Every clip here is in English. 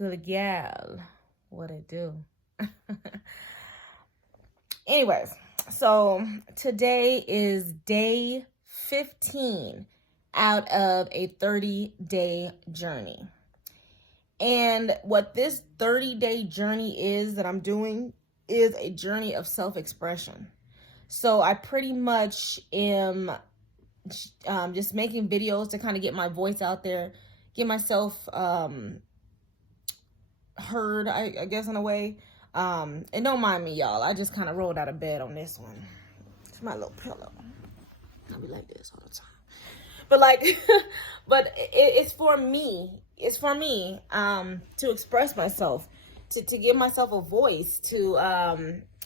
Good gal. What it do? Anyways, so today is day 15 out of a 30-day journey. And what this 30-day journey is that I'm doing is a journey of self-expression. So I pretty much am just making videos to kind of get my voice out there, get myself heard, I guess, in a way. And don't mind me, y'all. I just kind of rolled out of bed on this one. It's my little pillow. I'll be like this all the time. But but it's for me. It's for me to express myself, to give myself a voice, to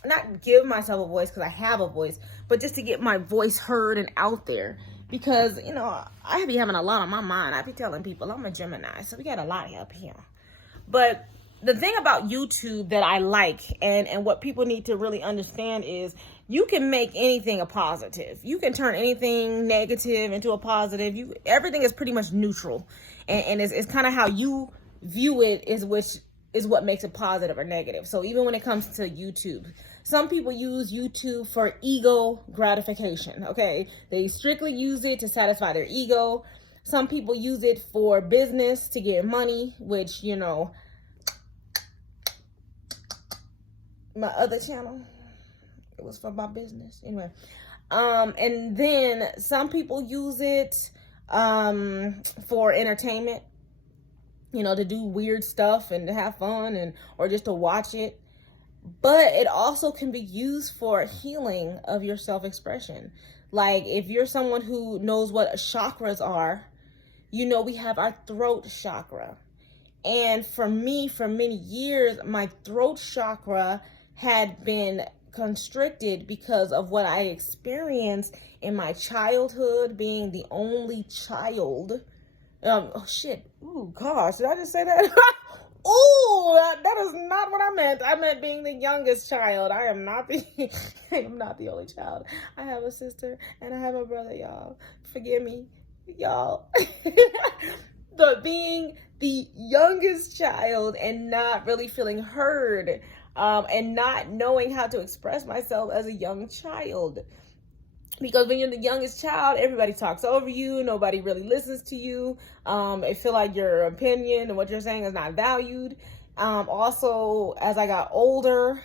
not give myself a voice because I have a voice, but just to get my voice heard and out there. Because, I be having a lot on my mind. I be telling people I'm a Gemini, so we got a lot up here. But the thing about YouTube that I like and what people need to really understand is you can make anything a positive. You can turn anything negative into a positive. Everything is pretty much neutral. And it's kind of how you view it is what makes it positive or negative. So even when it comes to YouTube, some people use YouTube for ego gratification, okay? They strictly use it to satisfy their ego. Some people use it for business to get money, which, my other channel, it was for my business. Anyway, and then some people use it for entertainment, to do weird stuff and to have fun or just to watch it. But it also can be used for healing of your self-expression. Like if you're someone who knows what chakras are, we have our throat chakra. And for me, for many years, my throat chakra had been constricted because of what I experienced in my childhood, being the only child. Oh shit. Ooh, gosh, did I just say that? Ooh, that is not what I meant. I meant being the youngest child. I am not the only child. I have a sister and I have a brother, y'all. Forgive me, y'all. But being the youngest child and not really feeling heard, and not knowing how to express myself as a young child. Because when you're the youngest child, everybody talks over you. Nobody really listens to you. It feel like your opinion and what you're saying is not valued. Also, as I got older,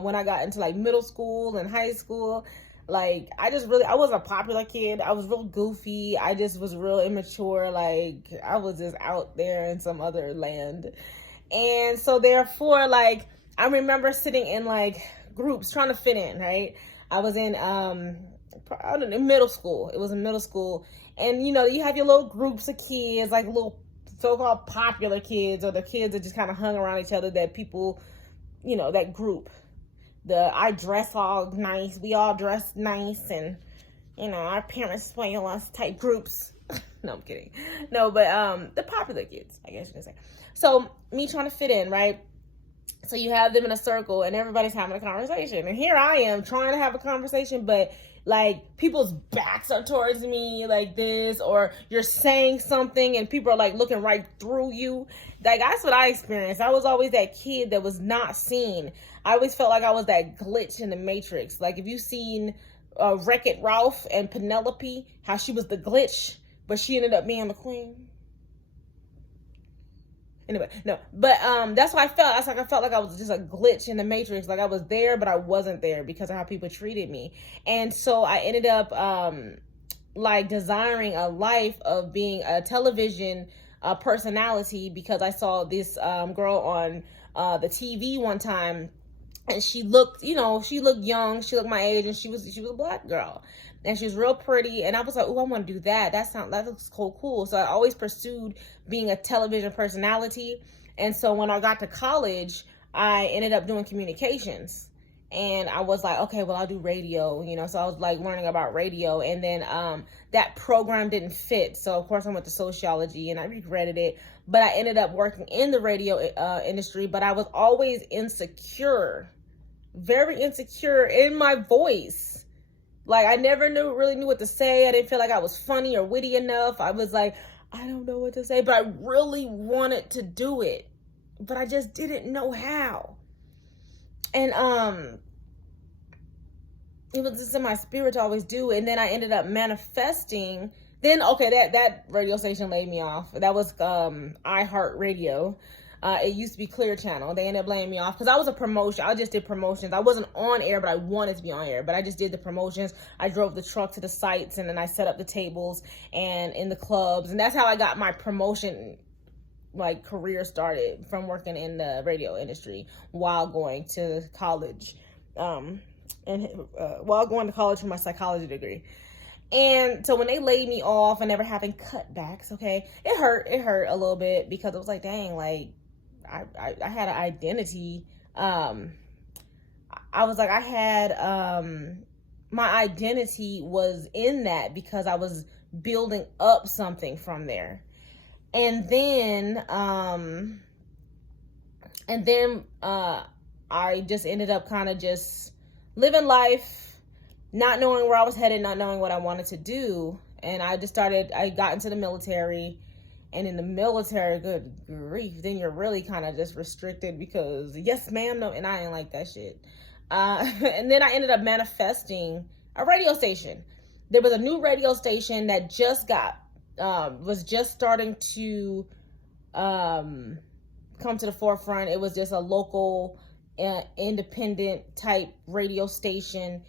when I got into like middle school and high school, I wasn't a popular kid. I was real goofy. I just was real immature. I was just out there in some other land. And so therefore, I remember sitting in groups trying to fit in, right? I was in middle school. It was in middle school. And, you have your little groups of kids, little so-called popular kids, or the kids that just kind of hung around each other, that people, that group. I dress all nice. We all dress nice. And, our parents spoil us type groups. No, I'm kidding. No, but the popular kids, I guess you can say. So me trying to fit in, right? So you have them in a circle and everybody's having a conversation. And here I am trying to have a conversation, but people's backs are towards me like this, or you're saying something and people are looking right through you. That's what I experienced. I was always that kid that was not seen. I always felt like I was that glitch in the Matrix. If you've seen Wreck-It Ralph and Penelope, how she was the glitch, but she ended up being the queen. Anyway, no, but that's what I felt. I felt like I was just a glitch in the Matrix. I was there, but I wasn't there because of how people treated me. And so I ended up desiring a life of being a television personality, because I saw this girl on the TV one time, and she looked young. She looked my age, and she was a black girl. And she was real pretty. And I was like, oh, I want to do that. That looks cool. So I always pursued being a television personality. And so when I got to college, I ended up doing communications. And I was like, okay, well, I'll do radio, So I was learning about radio. And then that program didn't fit. So of course I went to sociology and I regretted it. But I ended up working in the radio industry. But I was always insecure, very insecure in my voice. I never really knew what to say. I didn't feel like I was funny or witty enough. I was I don't know what to say, but I really wanted to do it. but I just didn't know how. And it was just in my spirit to always do it. And then I ended up manifesting. Then, okay, that radio station laid me off. That was iHeart Radio. It used to be Clear Channel. They ended up laying me off because I was a promotion. I just did promotions. I wasn't on air, but I wanted to be on air. But I just did the promotions. I drove the truck to the sites, and then I set up the tables and in the clubs. And that's how I got my promotion like career started, from working in the radio industry while going to college. While going to college for my psychology degree. And so when they laid me off and never having cutbacks, okay, it hurt a little bit, because it was like, dang, like I had an identity. I was like, I had my identity was in that, because I was building up something from there. And then I just ended up kind of just living life, not knowing where I was headed, not knowing what I wanted to do. And I got into the military. And in the military, good grief, then you're really kind of just restricted, because yes, ma'am, no, and I ain't like that shit. And then I ended up manifesting a radio station. There was a new radio station that just was just starting to come to the forefront. It was just a local independent type radio station.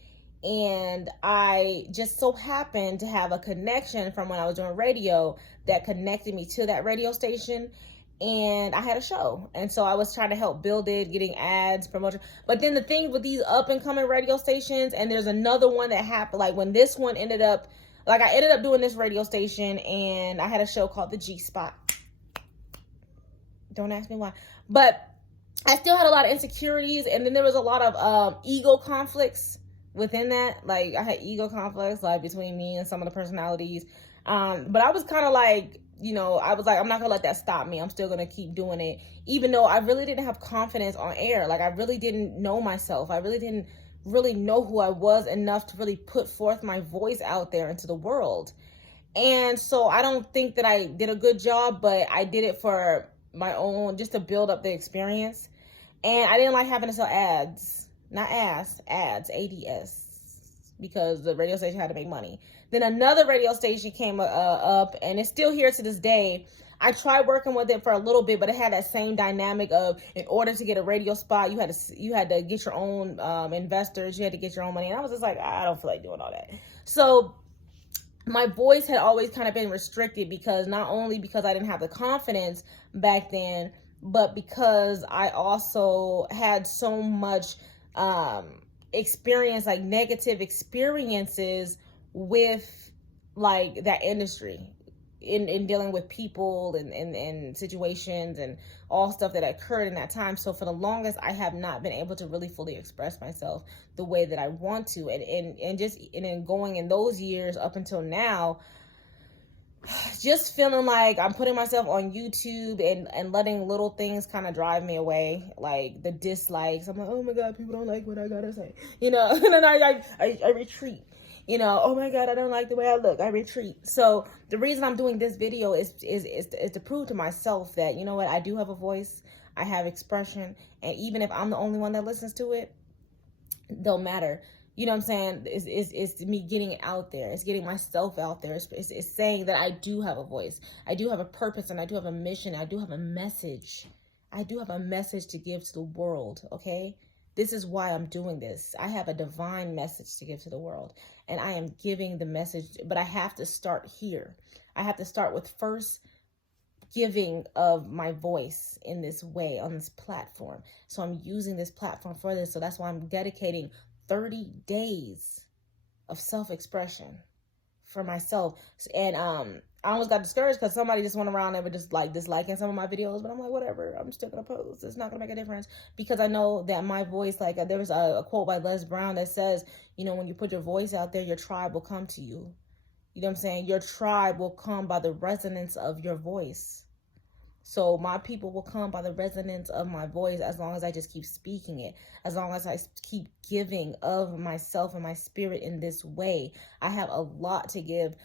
And I just so happened to have a connection from when I was doing radio that connected me to that radio station. And I had a show. And so I was trying to help build it, getting ads, promotion. But then the thing with these up and coming radio stations, and there's another one that happened, like when this one ended up, like I ended up doing this radio station, and I had a show called The G Spot. Don't ask me why. But I still had a lot of insecurities. And then there was a lot of ego conflicts within that. Like I had ego conflicts like between me and some of the personalities. But I was kind of like, I was like, I'm not gonna let that stop me. I'm still gonna keep doing it, even though I really didn't have confidence on air. Like I really didn't know myself. I really didn't really know who I was enough to really put forth my voice out there into the world. And so I don't think that I did a good job, but I did it for my own, just to build up the experience. And I didn't like having to sell ads. Not ads, ADS, because the radio station had to make money. Then another radio station came up, and it's still here to this day. I tried working with it for a little bit, but it had that same dynamic of, in order to get a radio spot, you had to get your own investors, you had to get your own money. And I was just like, I don't feel like doing all that. So my voice had always kind of been restricted, because not only because I didn't have the confidence back then, but because I also had so much experience, like negative experiences with like that industry, in dealing with people and situations and all stuff that occurred in that time. So for the longest, I have not been able to really fully express myself the way that I want to. And then going in those years up until now, just feeling like I'm putting myself on YouTube and letting little things kind of drive me away, like the dislikes. I'm like, oh my God, people don't like what I gotta say, and then I retreat. Oh my God, I don't like the way I look, I retreat. So the reason I'm doing this video is to prove to myself that, you know what, I do have a voice, I have expression, and even if I'm the only one that listens to it, it don't matter. You know what I'm saying? It's me getting it out there. It's getting myself out there. It's saying that I do have a voice. I do have a purpose, and I do have a mission. I do have a message. I do have a message to give to the world, okay? This is why I'm doing this. I have a divine message to give to the world, and I am giving the message, but I have to start here. I have to start with first giving of my voice in this way, on this platform. So I'm using this platform for this. So that's why I'm dedicating 30 days of self-expression for myself. And I almost got discouraged because somebody just went around and were just like disliking some of my videos, but I'm like, whatever, I'm still gonna post. It's not gonna make a difference, because I know that my voice, like there was a quote by Les Brown that says, when you put your voice out there, your tribe will come to you. You know what I'm saying? Your tribe will come by the resonance of your voice. So my people will come by the resonance of my voice, as long as I just keep speaking it, as long as I keep giving of myself and my spirit in this way. I have a lot to give.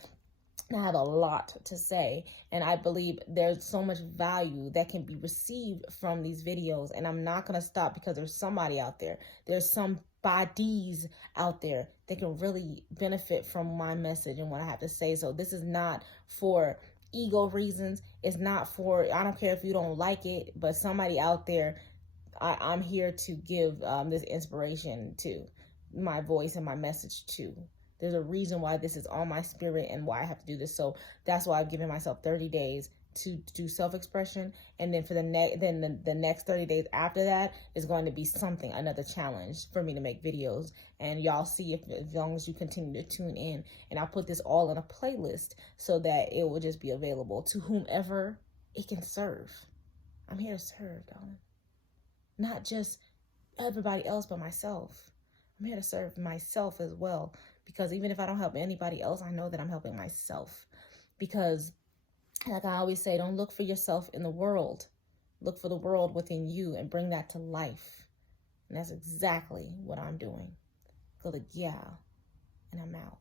I have a lot to say, and I believe there's so much value that can be received from these videos, and I'm not going to stop because there's somebody out there. There's some bodies out there that can really benefit from my message and what I have to say. So this is not for ego reasons. It's not for, I don't care if you don't like it, but somebody out there, I'm here to give this inspiration to, my voice and my message to. There's a reason why this is on my spirit and why I have to do this. So that's why I've given myself 30 days to do self-expression, and then for the next 30 days after that is going to be something, another challenge for me to make videos. And y'all see, if as long as you continue to tune in, and I'll put this all in a playlist so that it will just be available to whomever it can serve. I'm here to serve, darling. Not just everybody else but myself. I'm here to serve myself as well, because even if I don't help anybody else, I know that I'm helping myself. Because like I always say, don't look for yourself in the world. Look for the world within you and bring that to life. And that's exactly what I'm doing. Go to Gyal, and I'm out.